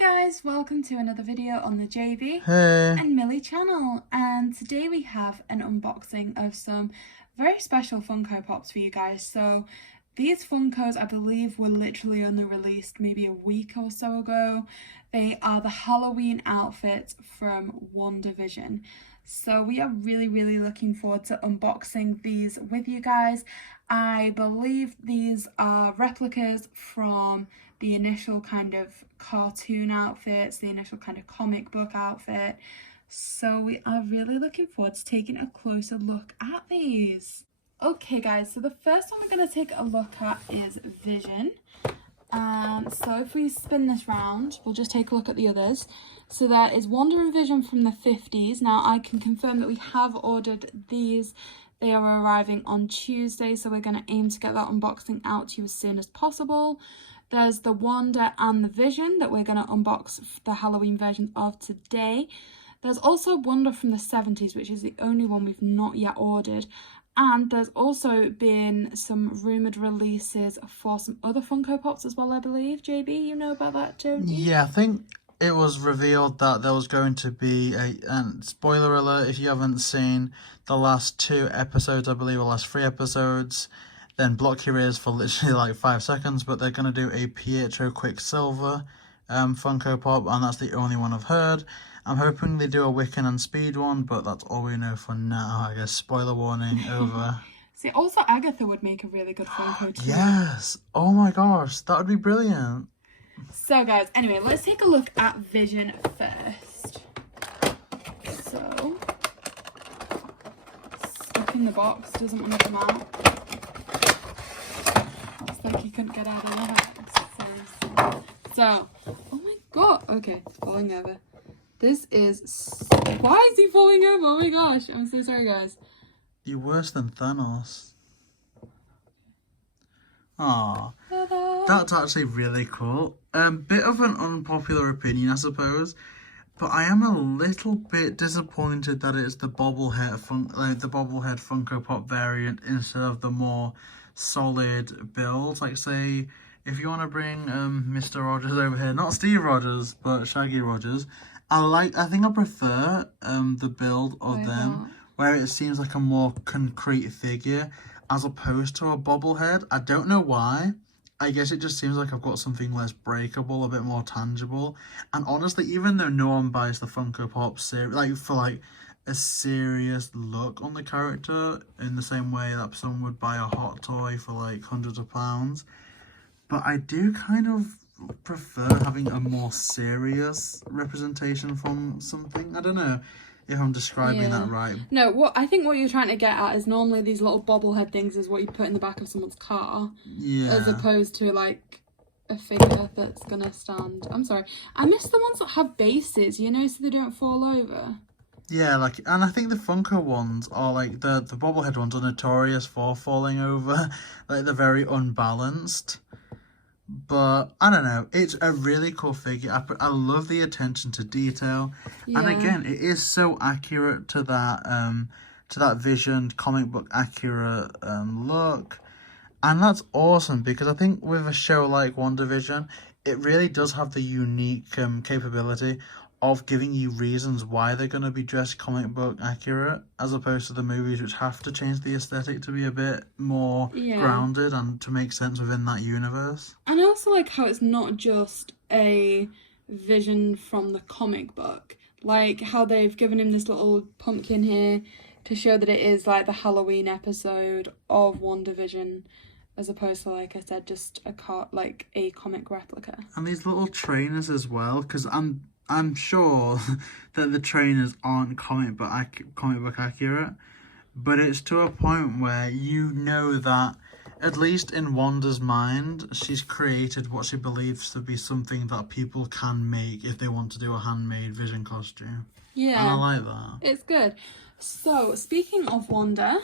guys, welcome to another video on the JB and Millie channel, and today we have an unboxing of some very special Funko Pops for you guys. So these Funkos, I believe, were literally only released maybe a week or so ago. They are the Halloween outfits from WandaVision. So we are really looking forward to unboxing these with you guys. I believe these are replicas from the initial kind of cartoon outfits, the initial kind of comic book outfit. So we are really looking forward to taking a closer look at these. Okay guys, so the first one we're going to take a look at is Vision. So if we spin this round, we'll just take a look at the others. So there is Wanda and Vision from the 50s. Now I can confirm that we have ordered these. They are arriving on Tuesday, so we're going to aim to get that unboxing out to you as soon as possible. There's the Wanda and the Vision that we're going to unbox the Halloween version of today. There's also Wanda from the 70s, which is the only one we've not yet ordered. And there's also been some rumoured releases for some other Funko Pops as well, I believe. JB, you know about that, don't you? Yeah, I think it was revealed that there was going to be and spoiler alert if you haven't seen the last 2 episodes, I believe, or last 3 episodes, then block your ears for literally like 5 seconds, but they're going to do a Pietro Quicksilver Funko Pop, and that's the only one I've heard. I'm hoping they do a Wiccan and Speed one, but that's all we know for now. I guess spoiler warning over. See, also Agatha would make a really good Funko too. Yes! Oh my gosh, that would be brilliant. So guys, anyway, let's take a look at Vision first. So, stuck in the box, doesn't want to come out. Looks like he couldn't get out of the box. So, oh my god, okay, it's falling over. This is, why is he falling over? Oh my gosh, I'm so sorry guys. You're worse than Thanos. Aww, that's actually really cool. Bit of an unpopular opinion, I suppose, but I am a little bit disappointed that it's the bobblehead Funko Pop variant instead of the more solid build. Like, say, if you want to bring Mr. Rogers over here, not Steve Rogers, but Shaggy Rogers, I think I prefer the build of them, where it seems like a more concrete figure as opposed to a bobblehead. I don't know why. I guess it just seems like I've got something less breakable, a bit more tangible. And honestly, even though no one buys the Funko Pop for a serious look on the character in the same way that someone would buy a hot toy for like hundreds of pounds, but I do kind of prefer having a more serious representation from something. I don't know if I'm describing that right. No, I think what you're trying to get at is normally these little bobblehead things is what you put in the back of someone's car. Yeah. As opposed to like a figure that's gonna stand. I'm sorry. I miss the ones that have bases, you know, so they don't fall over. Yeah, and I think the Funko ones are like, the bobblehead ones are notorious for falling over. Like, they're very unbalanced. But I don't know, it's a really cool figure. I love the attention to detail, and again, it is so accurate to that Vision comic book accurate look, and that's awesome because I think with a show like WandaVision, it really does have the unique capability of giving you reasons why they're going to be dressed comic book accurate, as opposed to the movies which have to change the aesthetic to be a bit more grounded and to make sense within that universe. And I also like how it's not just a Vision from the comic book, like how they've given him this little pumpkin here to show that it is like the Halloween episode of WandaVision, as opposed to, like I said, just a comic replica. And these little trainers as well, because I'm sure that the trainers aren't comic book accurate, but it's to a point where you know that, at least in Wanda's mind, she's created what she believes to be something that people can make if they want to do a handmade Vision costume. Yeah. And I like that. It's good. So, speaking of Wanda,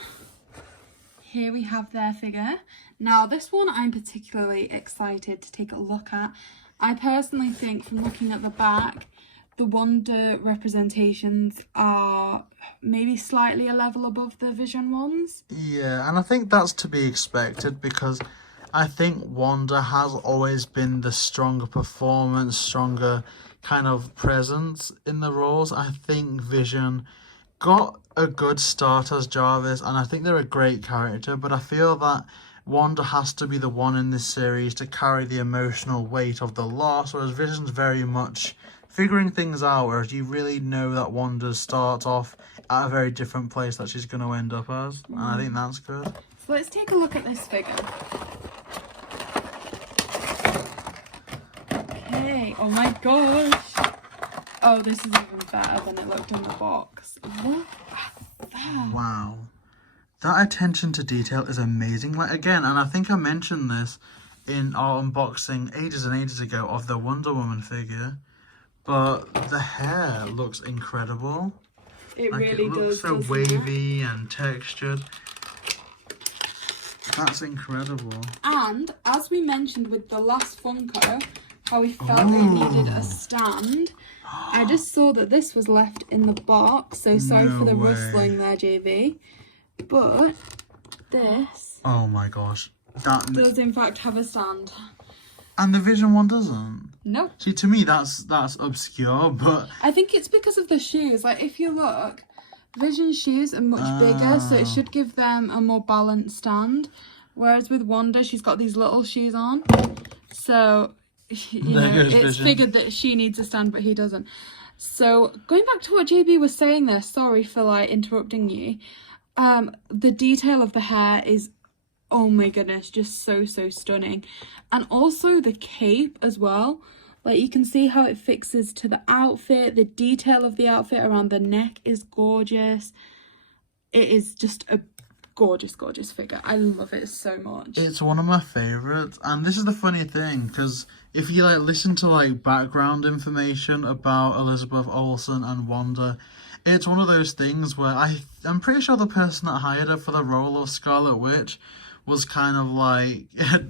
here we have their figure. Now, this one I'm particularly excited to take a look at. I personally think, from looking at the back, the Wanda representations are maybe slightly a level above the Vision ones. Yeah, and I think that's to be expected because I think Wanda has always been the stronger performance, stronger kind of presence in the roles. I think Vision got a good start as Jarvis, and I think they're a great character, but I feel that Wanda has to be the one in this series to carry the emotional weight of the loss, whereas Vision's very much figuring things out, whereas you really know that Wanda starts off at a very different place that she's going to end up as, and I think that's good. So let's take a look at this figure. Okay, oh my gosh. Oh, this is even better than it looked in the box. Look at that. Wow. That attention to detail is amazing. Like, again, and I think I mentioned this in our unboxing ages and ages ago of the Wonder Woman figure, but the hair looks incredible. It like, really it looks does, so wavy and textured. That's incredible. And as we mentioned with the last Funko, how we felt it needed a stand, I just saw that this was left in the box, so sorry for the rustling there, JB. But this, oh my gosh, that does in fact have a stand. And the Vision one doesn't. Nope. See, to me that's obscure, but I think it's because of the shoes. Like, if you look, Vision's shoes are much bigger, so it should give them a more balanced stand. Whereas with Wanda, she's got these little shoes on, so you know it's figured that she needs a stand, but he doesn't. So going back to what JB was saying there, sorry for like interrupting you. The detail of the hair is, oh my goodness, just so stunning. And also the cape as well. Like, you can see how it fixes to the outfit. The detail of the outfit around the neck is gorgeous. It is just a gorgeous figure. I love it so much. It's one of my favorites, and this is the funny thing, because if you like listen to like background information about Elizabeth Olsen and Wanda, it's one of those things where I'm pretty sure the person that hired her for the role of Scarlet Witch was kind of like,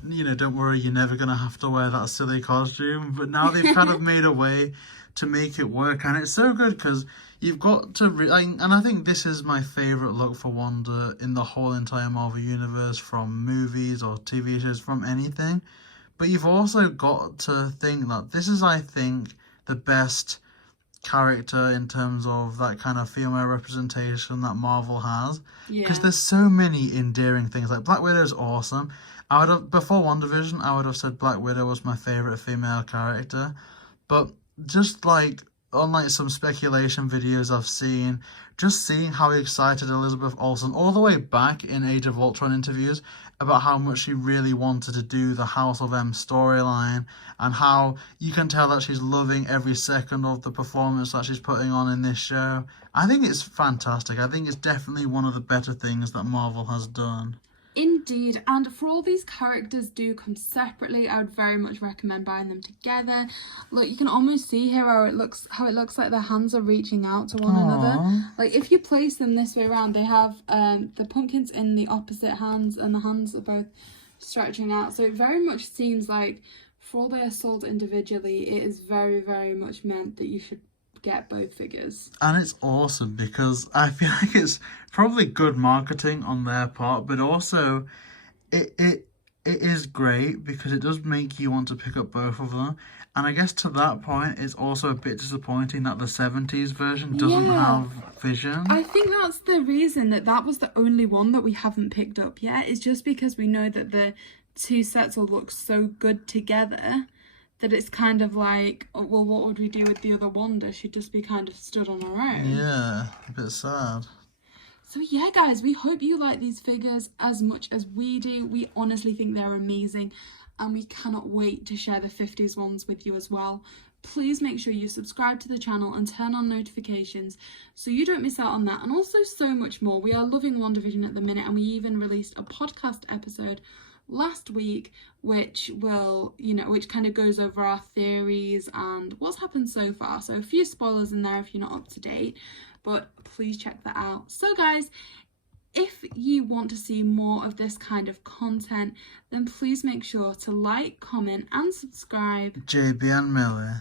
you know, don't worry, you're never going to have to wear that silly costume. But now they've kind of made a way to make it work. And it's so good because you've got to... and I think this is my favourite look for Wanda in the whole entire Marvel Universe, from movies or TV shows, from anything. But you've also got to think that this is, I think, the best character in terms of that kind of female representation that Marvel has, because there's so many endearing things. Like, Black Widow is awesome. I would have, before WandaVision, I would have said Black Widow was my favorite female character, but just like on like some speculation videos I've seen, just seeing how excited Elizabeth Olsen, all the way back in Age of Ultron interviews, about how much she really wanted to do the House of M storyline, and how you can tell that she's loving every second of the performance that she's putting on in this show. I think it's fantastic. I think it's definitely one of the better things that Marvel has done. Indeed, and for all these characters do come separately, I would very much recommend buying them together. Look, you can almost see here how it looks like their hands are reaching out to one another. Like, if you place them this way around, they have the pumpkins in the opposite hands, and the hands are both stretching out. So it very much seems like, for all they are sold individually, it is very much meant that you should get both figures. And it's awesome because I feel like it's probably good marketing on their part, but also it is great because it does make you want to pick up both of them. And I guess to that point, it's also a bit disappointing that the 70s version doesn't have Vision. I think that's the reason that was the only one that we haven't picked up yet. It's just because we know that the two sets will look so good together that it's kind of like, oh, well, what would we do with the other Wanda? She'd just be kind of stood on her own. Yeah, a bit sad. So yeah, guys, we hope you like these figures as much as we do. We honestly think they're amazing, and we cannot wait to share the 50s ones with you as well. Please make sure you subscribe to the channel and turn on notifications so you don't miss out on that, and also so much more. We are loving WandaVision at the minute, and we even released a podcast episode last week which kind of goes over our theories and what's happened so far. So a few spoilers in there if you're not up to date, but please check that out. So guys, if you want to see more of this kind of content, then please make sure to like, comment and subscribe. JB and Millie.